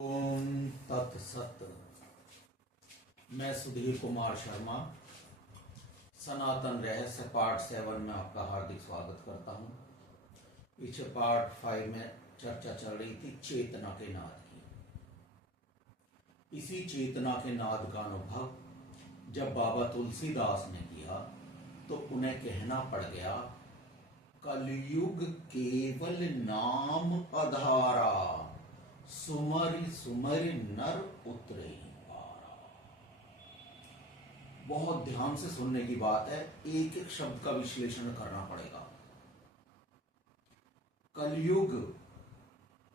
ओम तत्सत। मैं सुधीर कुमार शर्मा सनातन रहस्य पार्ट 7 में आपका हार्दिक स्वागत करता हूं। पीछे पार्ट 5 में चर्चा चल रही थी चेतना के नाद की। इसी चेतना के नाद का अनुभव जब बाबा तुलसीदास ने किया तो उन्हें कहना पड़ गया, कलयुग केवल नाम आधारा, सुमरि सुमरि नर उतरे पारा। बहुत ध्यान से सुनने की बात है, एक एक शब्द का विश्लेषण करना पड़ेगा। कलयुग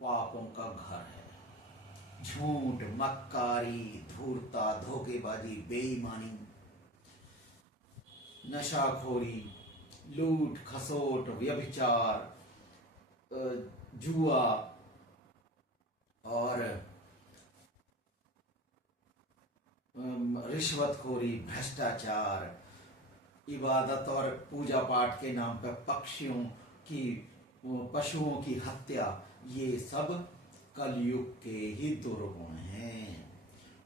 पापों का घर है। झूठ, मक्कारी, धूर्ता, धोखेबाजी, बेईमानी, नशाखोरी, लूट खसोट, व्यभिचार, जुआ और रिश्वतखोरी, भ्रष्टाचार, इबादत और पूजा पाठ के नाम पर पशुओं की हत्या, ये सब कलयुग के ही दुर्गुण हैं।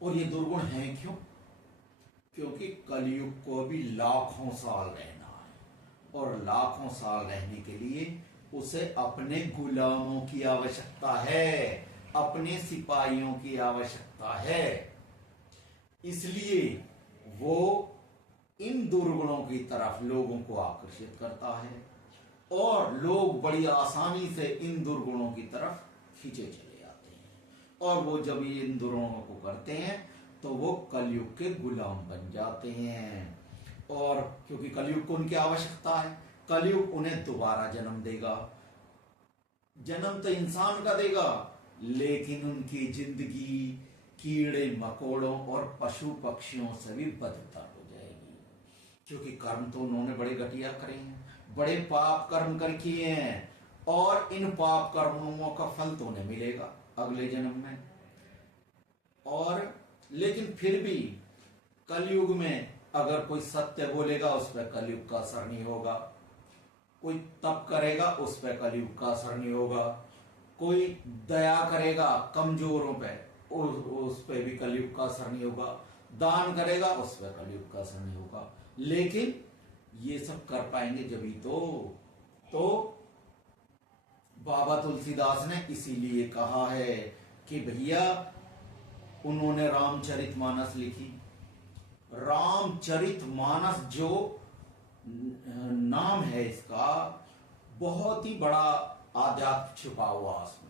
और ये दुर्गुण हैं क्यों? क्योंकि कलयुग को भी लाखों साल रहना है और लाखों साल रहने के लिए उसे अपने गुलामों की आवश्यकता है, अपने सिपाहियों की आवश्यकता है। इसलिए वो इन दुर्गुणों की तरफ लोगों को आकर्षित करता है और लोग बड़ी आसानी से इन दुर्गुणों की तरफ खींचे चले जाते हैं। और वो जब इन दुर्गुणों को करते हैं तो वो कलयुग के गुलाम बन जाते हैं। और क्योंकि कलयुग को उनकी आवश्यकता है, कलयुग उन्हें दोबारा जन्म देगा। जन्म तो इंसान का देगा, लेकिन उनकी जिंदगी कीड़े मकोड़ों और पशु पक्षियों से भी बदतर हो जाएगी। क्योंकि कर्म तो उन्होंने बड़े घटिया करे हैं, बड़े पाप कर्म कर किए हैं और इन पाप कर्मों का फल तो उन्हें मिलेगा अगले जन्म में। और लेकिन फिर भी कलयुग में अगर कोई सत्य बोलेगा उस पर कलयुग का असर नहीं होगा, कोई तप करेगा उस पर कलयुग का असर नहीं होगा, कोई दया करेगा कमजोरों पे उस पे भी कलयुग का असर नहीं होगा, दान करेगा उस पर कलयुग का असर नहीं होगा। लेकिन ये सब कर पाएंगे जभी तो बाबा तुलसीदास ने इसीलिए कहा है कि भैया, उन्होंने रामचरितमानस लिखी। रामचरितमानस जो नाम है इसका, बहुत ही बड़ा आध्यात्म छुपा हुआ उसमें।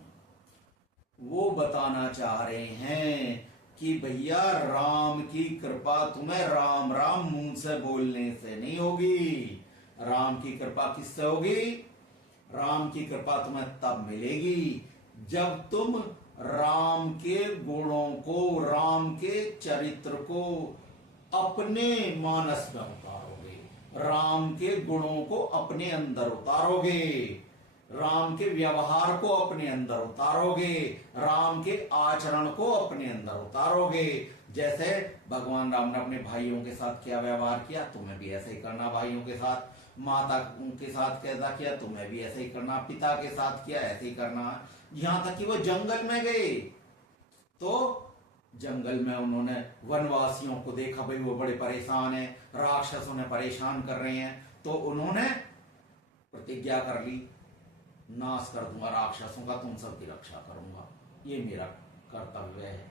वो बताना चाह रहे हैं कि भैया, राम की कृपा तुम्हें राम राम मुंह से बोलने से नहीं होगी। राम की कृपा किससे होगी? राम की कृपा तुम्हें तब मिलेगी जब तुम राम के गुणों को, राम के चरित्र को अपने मानस में उतारोगे, राम के गुणों को अपने अंदर उतारोगे, राम के व्यवहार को अपने अंदर उतारोगे, राम के आचरण को अपने अंदर उतारोगे। जैसे भगवान राम ने अपने भाइयों के साथ क्या व्यवहार किया, तुम्हें भी ऐसे ही करना। भाइयों के साथ, माता के साथ कैसा किया, तुम्हें भी ऐसे ही करना। पिता के साथ किया, ऐसे ही करना। यहां तक कि वो जंगल में गए तो जंगल में उन्होंने वनवासियों को देखा, भाई वो बड़े परेशान हैं, राक्षस उन्हें परेशान कर रहे हैं, तो उन्होंने प्रतिज्ञा कर ली, नाश कर दूंगा राक्षसों का, तुम सबकी रक्षा करूंगा, ये मेरा कर्तव्य है।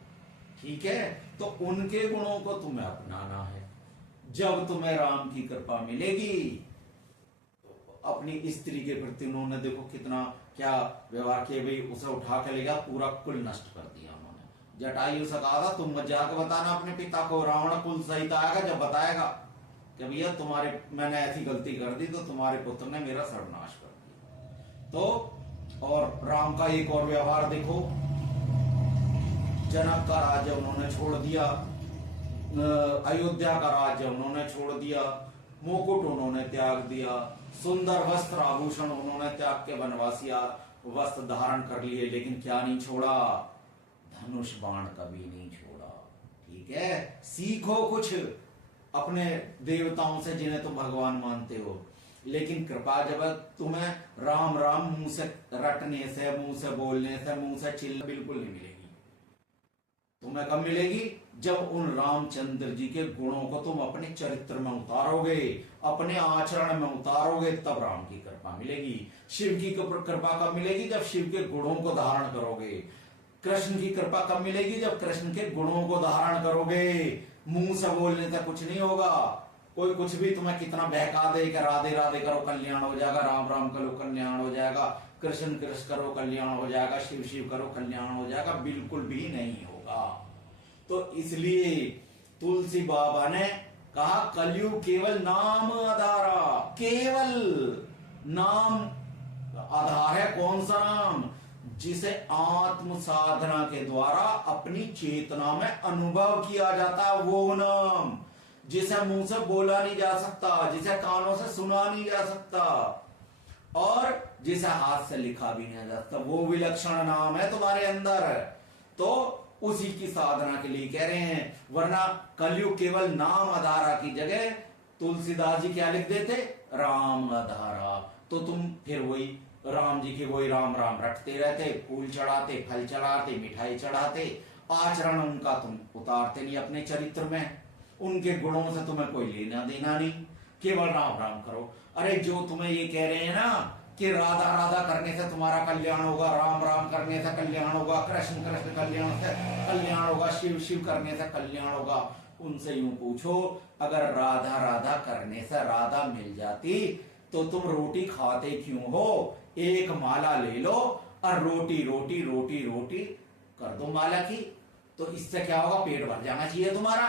ठीक है, तो उनके गुणों को तुम्हें अपनाना है। जब तुम्हें राम की कृपा मिलेगी तो अपनी स्त्री के प्रति उन्होंने देखो कितना क्या व्यवहार किया, भाई उसे उठा के ले गया, पूरा कुल नष्ट कर दिया उन्होंने। जटायु से कहा था, तुम जाकर बताना अपने पिता को, रावण कुल सहित आएगा जब बताएगा कि भैया तुम्हारे, मैंने ऐसी गलती कर दी तो तुम्हारे पुत्र ने मेरा सर्वनाश कर दिया। तो और राम का एक और व्यवहार देखो, जनक का राज्य उन्होंने छोड़ दिया, अयोध्या का राज्य उन्होंने छोड़ दिया, मुकुट उन्होंने त्याग दिया, सुंदर वस्त्र आभूषण उन्होंने त्याग के वनवासिया वस्त्र धारण कर लिए, लेकिन क्या नहीं छोड़ा? धनुष बाण कभी नहीं छोड़ा। ठीक है, सीखो कुछ अपने देवताओं से जिन्हें तुम भगवान मानते हो। लेकिन कृपा जब तुम्हें राम राम मुंह से रटने से, मुंह से बोलने से, मुंह से चिल्ला बिल्कुल नहीं मिलेगी। तुम्हें कब मिलेगी? जब उन रामचंद्र जी के गुणों को तुम अपने चरित्र में उतारोगे, अपने आचरण में उतारोगे, तब राम की कृपा मिलेगी। शिव की कृपा कब मिलेगी? जब शिव के गुणों को धारण करोगे। कृष्ण की कृपा कब मिलेगी? जब कृष्ण के गुणों को धारण करोगे। मुंह से बोलने से कुछ नहीं होगा। कोई कुछ भी तुम्हें कितना बहका दे कि राधे राधे करो कल्याण हो जाएगा, राम राम करो कल्याण हो जाएगा, कृष्ण कृष्ण करो कल्याण हो जाएगा, शिव शिव करो कल्याण हो जाएगा, बिल्कुल भी नहीं होगा। तो इसलिए तुलसी बाबा ने कहा कलयुग केवल नाम आधारा, केवल नाम आधार है। कौन सा नाम? जिसे आत्म साधना के द्वारा अपनी चेतना में अनुभव किया जाता, वो नाम जिसे मुंह से बोला नहीं जा सकता, जिसे कानों से सुना नहीं जा सकता और जिसे हाथ से लिखा भी नहीं जा सकता, वो विलक्षण नाम है तुम्हारे अंदर। तो उसी की साधना के लिए कह रहे हैं। वरना कलयुग केवल नाम आधारा की जगह तुलसीदास जी क्या लिख देते? राम आधारा। तो तुम फिर वही राम जी के वही राम राम रटते रहते, फूल चढ़ाते, फल चढ़ाते, मिठाई चढ़ाते, आचरण उनका तुम उतारते नहीं अपने चरित्र में। उनके गुणों से तुम्हें कोई लेना देना नहीं, केवल राम राम करो। अरे जो तुम्हें ये कह रहे हैं ना कि राधा राधा करने से तुम्हारा कल्याण होगा, राम राम करने से कल्याण होगा, कृष्ण कृष्ण कल्याण से कल्याण होगा, शिव शिव करने से कल्याण होगा, उनसे यूं पूछो अगर राधा राधा करने से राधा मिल जाती तो तुम रोटी खाते क्यों हो? एक माला ले लो और रोटी रोटी रोटी रोटी कर दो माला की, तो इससे क्या होगा? पेट भर जाना चाहिए तुम्हारा।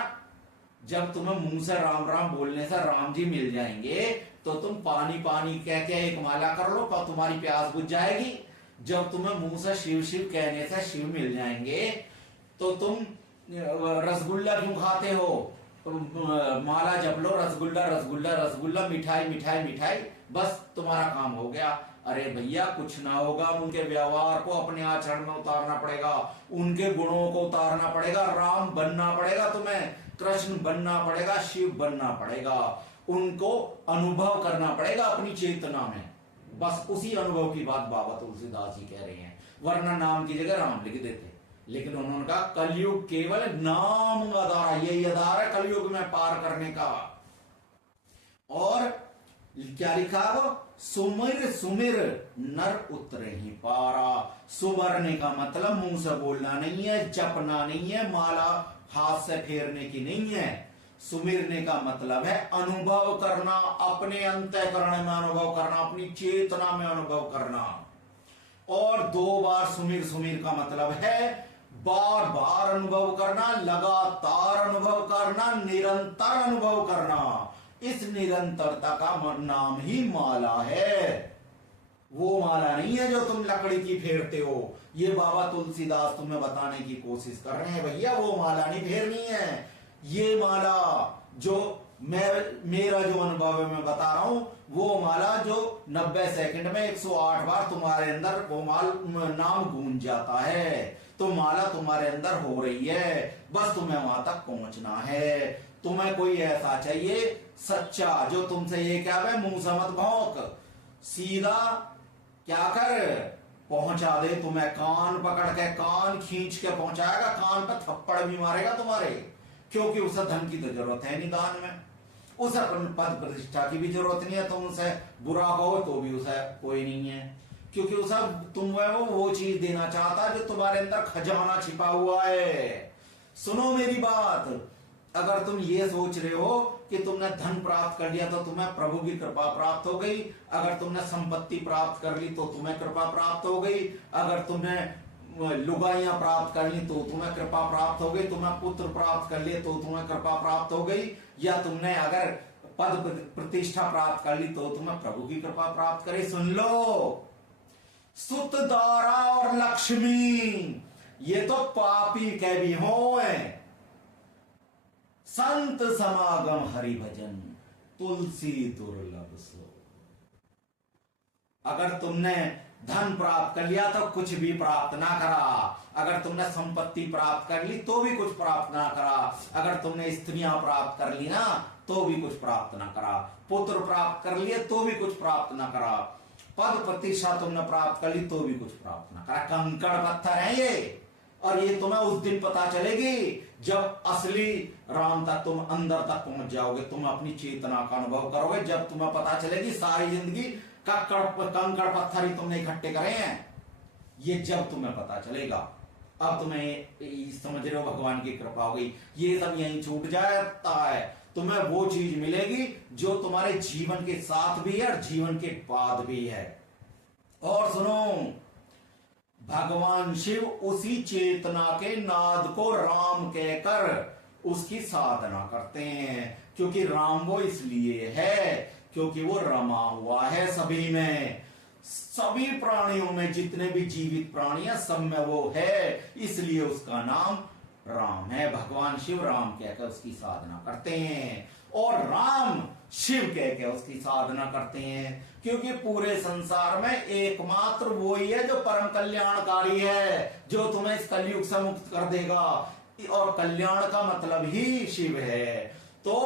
जब तुम्हें मुंह से राम राम बोलने से राम जी मिल जाएंगे तो तुम पानी पानी कह के एक माला कर लो, पर तुम्हारी प्यास बुझ जाएगी। जब तुम्हें मुंह से शिव शिव कहने से शिव मिल जाएंगे तो तुम रसगुल्ला क्यों खाते हो? माला जप लो, रसगुल्ला रसगुल्ला रसगुल्ला, मिठाई मिठाई मिठाई, बस तुम्हारा काम हो गया। अरे भैया कुछ ना होगा, उनके व्यवहार को अपने आचरण में उतारना पड़ेगा, उनके गुणों को उतारना पड़ेगा, राम बनना पड़ेगा तुम्हें, कृष्ण बनना पड़ेगा, शिव बनना पड़ेगा, उनको अनुभव करना पड़ेगा अपनी चेतना में। बस उसी अनुभव की बात बाबा तुलसीदास जी कह रहे हैं। वरना नाम की जगह राम लिख देते, लेकिन उन्होंने कहा कलयुग केवल नाम आधार, यही आधार है कलयुग में पार करने का। और क्या लिखा वो? सुमिर सुमिर नर उतरे ही पारा। सुमरने का मतलब मुंह से बोलना नहीं है, जपना नहीं है, माला हाथ से फेरने की नहीं है। सुमिरने का मतलब है अनुभव करना, अपने अंतःकरण में अनुभव करना, अपनी चेतना में अनुभव करना। और 2 बार सुमिर सुमिर का मतलब है बार बार अनुभव करना, लगातार अनुभव करना, निरंतर अनुभव करना। इस निरंतरता का नाम ही माला है। वो माला नहीं है जो तुम लकड़ी की फेरते हो। ये बाबा तुलसीदास तुम्हें बताने की कोशिश कर रहे हैं, भैया वो माला नहीं फेरनी है। ये माला जो मेरा जो अनुभव है मैं बता रहा हूं, वो माला जो 90 सेकंड में 108 बार तुम्हारे अंदर वो नाम गूंज जाता है। तो माला तुम्हारे अंदर हो रही है, बस तुम्हें वहां तक पहुंचना है। तुम्हें कोई ऐसा चाहिए सच्चा जो तुमसे ये क्या है, मुंह से मत भौंक, सीधा क्या कर पहुंचा दे तुम्हें, कान पकड़ के, कान खींच के पहुंचाएगा, कान पे थप्पड़ भी मारेगा तुम्हारे। क्योंकि उसे धन की तो जरूरत है नहीं दान में, उसे पद प्रतिष्ठा की भी जरूरत नहीं है, तुम उसे बुरा कहो तो भी उसे कोई नहीं है, क्योंकि उसे तुम्हें वो चीज देना चाहता है जो तुम्हारे अंदर खजाना छिपा हुआ है। सुनो मेरी बात, अगर तुम ये सोच रहे हो कि तुमने धन प्राप्त कर लिया तो तुम्हें प्रभु की कृपा प्राप्त हो गई, अगर तुमने संपत्ति प्राप्त कर ली तो तुम्हें कृपा प्राप्त हो गई, अगर तुमने लुगाइयां प्राप्त कर ली तो तुम्हें कृपा प्राप्त हो गई, तुम्हें पुत्र प्राप्त कर लिए तो तुम्हें कृपा प्राप्त हो गई, या तुमने अगर पद प्रतिष्ठा प्राप्त कर ली तो तुम्हें प्रभु की कृपा प्राप्त करे। सुन लो, सुत दारा और लक्ष्मी ये तो पापी के भी हो, संत समागम हरि भजन तुलसी दुर्लभ सो। अगर तुमने धन प्राप्त कर लिया तो कुछ भी प्राप्त ना करा, अगर तुमने संपत्ति प्राप्त कर ली तो भी कुछ प्राप्त ना करा, अगर तुमने स्त्रियां प्राप्त कर ली ना तो भी कुछ प्राप्त ना करा, पुत्र प्राप्त कर लिए तो भी कुछ प्राप्त ना करा, पद प्रतिष्ठा तुमने प्राप्त कर ली तो भी कुछ प्राप्त ना करा। कंकड़ पत्थर है ये, और ये तुम्हें उस दिन पता चलेगी जब असली राम तक तुम अंदर तक पहुंच जाओगे, तुम अपनी चेतना का अनुभव करोगे, जब तुम्हें पता चलेगी सारी जिंदगी कंकड़ पत्थर ही तुमने इकट्ठे करे हैं, ये जब तुम्हें पता चलेगा। अब तुम्हें समझ रहे हो भगवान की कृपा हो गई, ये सब यहीं छूट जाता है, तुम्हें वो चीज मिलेगी जो तुम्हारे जीवन के साथ भी है और जीवन के बाद भी है। और सुनो, भगवान शिव उसी चेतना के नाद को राम कहकर उसकी साधना करते हैं, क्योंकि राम वो इसलिए है क्योंकि वो रमा हुआ है सभी में, सभी प्राणियों में, जितने भी जीवित प्राणी हैं सब में वो है, इसलिए उसका नाम राम है। भगवान शिव राम कहकर उसकी साधना करते हैं और राम शिव कहकर उसकी साधना करते हैं, क्योंकि पूरे संसार में एकमात्र वो ही है जो परम कल्याणकारी है, जो तुम्हें इस कलयुग से मुक्त कर देगा, और कल्याण का मतलब ही शिव है। तो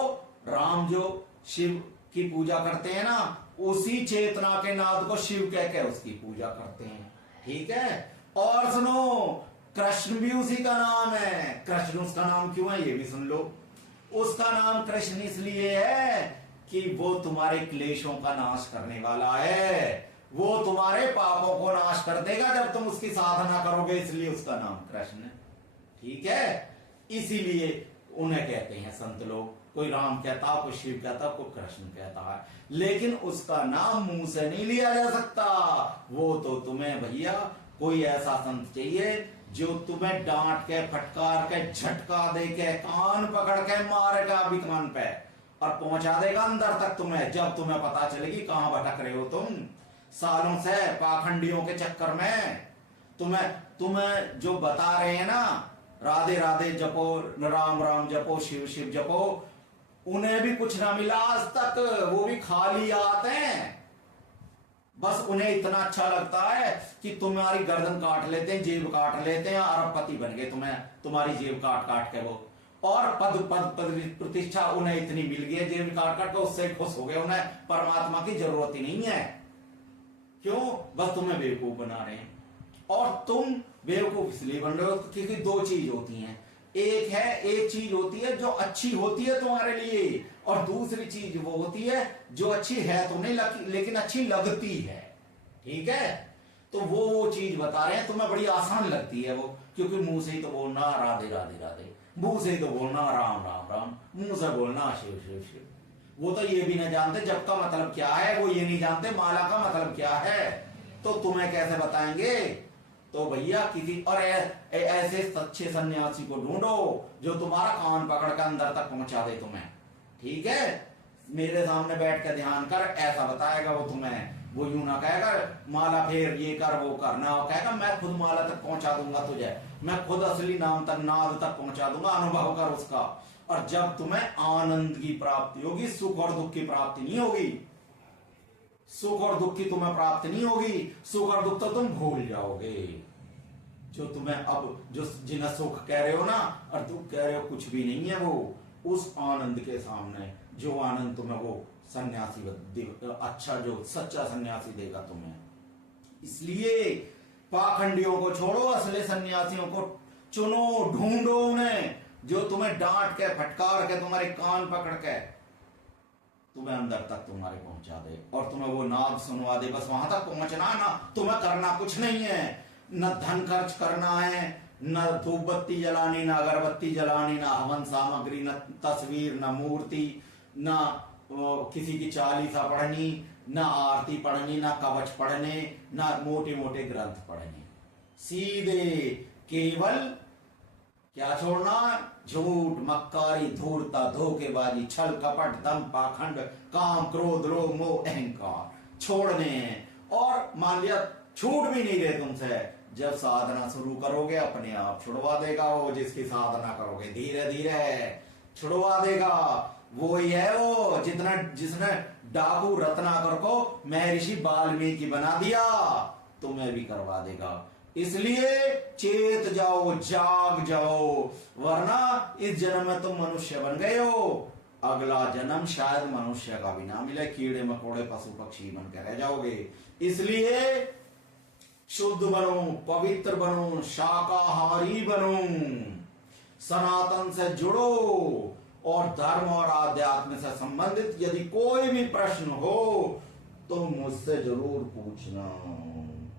राम जो शिव की पूजा करते हैं ना, उसी चेतना के नाद को शिव कहकर उसकी पूजा करते हैं, ठीक है। और सुनो, कृष्ण भी उसी का नाम है। कृष्ण उसका नाम क्यों है ये भी सुन लो। उसका नाम कृष्ण इसलिए है कि वो तुम्हारे क्लेशों का नाश करने वाला है, वो तुम्हारे पापों को नाश कर देगा जब तुम उसकी साधना करोगे, इसलिए उसका नाम कृष्ण है, ठीक है। इसीलिए उन्हें कहते हैं संत लोग, कोई राम कहता, कोई शिव कहता, कोई कृष्ण कहता है, लेकिन उसका नाम मुंह से नहीं लिया जा सकता। वो तो तुम्हें भैया कोई ऐसा संत चाहिए जो तुम्हें डांट के, फटकार के, झटका दे के, कान पकड़ के मारेगा अभी कान पे और पहुंचा देगा अंदर तक तुम्हें, जब तुम्हें पता चलेगी कहां भटक रहे हो तुम सालों से पाखंडियों के चक्कर में। तुम्हें जो बता रहे हैं ना, राधे राधे जपो, राम राम जपो, शिव शिव जपो, उन्हें भी कुछ ना मिला आज तक, वो भी खाली आते हैं। बस उन्हें इतना अच्छा लगता है कि तुम्हारी गर्दन काट लेते हैं, जेब काट लेते हैं, अरबपति बन गए तुम्हारी जेब काट काट के वो, और पद प्रतिष्ठा उन्हें इतनी मिल गई जेब काट काट के, उससे खुश हो गए, उन्हें परमात्मा की जरूरत ही नहीं है। क्यों? बस तुम्हें बेवकूफ बना रहे हैं। और तुम बेवकूफ इसलिए बन रहे हो क्योंकि दो चीज होती हैं, एक चीज होती है जो अच्छी होती है तुम्हारे लिए, और दूसरी चीज वो होती है जो अच्छी है तो नहीं लेकिन अच्छी लगती है, ठीक है। तो वो चीज बता रहे हैं, तुम्हें बड़ी आसान लगती है वो, क्योंकि मुंह से ही तो बोलना राधे राधे राधे, मुंह से ही तो बोलना राम राम राम, मुंह से बोलना शिव शिव शिव। वो तो ये भी नहीं जानते जप का मतलब क्या है, वो ये नहीं जानते माला का मतलब क्या है, तो तुम्हें कैसे बताएंगे। तो भैया किसी और ऐसे सच्चे सन्यासी को ढूंढो जो तुम्हारा कान पकड़ कर अंदर तक पहुंचा दे तुम्हें, ठीक है। मेरे सामने बैठ कर ध्यान कर, ऐसा बताएगा वो तुम्हें। वो यूं ना कहेगा माला फेर ये कर वो कर, ना कहेगा मैं खुद माला तक पहुंचा दूंगा तुझे, मैं खुद असली नाम तक, नाद तक पहुंचा दूंगा, अनुभव कर उसका। और जब तुम्हें आनंद की प्राप्ति होगी, सुख और दुख की प्राप्ति नहीं होगी, सुख और दुख की तुम्हें प्राप्ति नहीं होगी, सुख और दुख तो तुम भूल जाओगे। जो तुम्हें अब जो जिन्हें सुख कह रहे हो ना और दुख कह रहे हो, कुछ भी नहीं है वो उस आनंद के सामने, जो आनंद तुम्हें वो सन्यासी अच्छा जो सच्चा सन्यासी देगा तुम्हें। इसलिए पाखंडियों को छोड़ो, असली सन्यासियों को चुनो, ढूंढो उन्हें जो तुम्हें डांट के, फटकार के, तुम्हारे कान पकड़ के तुम्हें अंदर तक तुम्हारे पहुंचा दे और तुम्हें वो नाद सुनवा दे। बस वहां तक पहुंचना ना, तुम्हें करना कुछ नहीं है, न धन खर्च करना है, न धूप बत्ती जलानी, न अगरबत्ती जलानी, न हवन सामग्री, न तस्वीर, न मूर्ति, न किसी की चालीसा पढ़नी, न आरती पढ़नी, न कवच पढ़ने, न मोटे मोटे ग्रंथ पढ़ने। सीधे केवल क्या छोड़ना? झूठ, मक्कारी, धूर्ता, धोखेबाजी, छल कपट, दम, पाखंड, काम, क्रोध, लोभ, मोह, अहंकार छोड़ने हैं। और मान लिया छूट भी नहीं रहे तुमसे, जब साधना शुरू करोगे अपने आप छुड़वा देगा वो, जिसकी साधना करोगे धीरे धीरे छुड़वा देगा। वो ही है वो जिसने डाकू रत्नाकर को महर्षि वाल्मीकि बना दिया, तुम्हें भी करवा देगा। इसलिए चेत जाओ, जाग जाओ, वरना इस जन्म में तुम मनुष्य बन गए हो, अगला जन्म शायद मनुष्य का भी ना मिले, कीड़े मकोड़े पशु पक्षी बन के रह जाओगे। इसलिए शुद्ध बनो, पवित्र बनो, शाकाहारी बनो, सनातन से जुड़ो और धर्म और आध्यात्म से संबंधित यदि कोई भी प्रश्न हो तो मुझसे जरूर पूछना।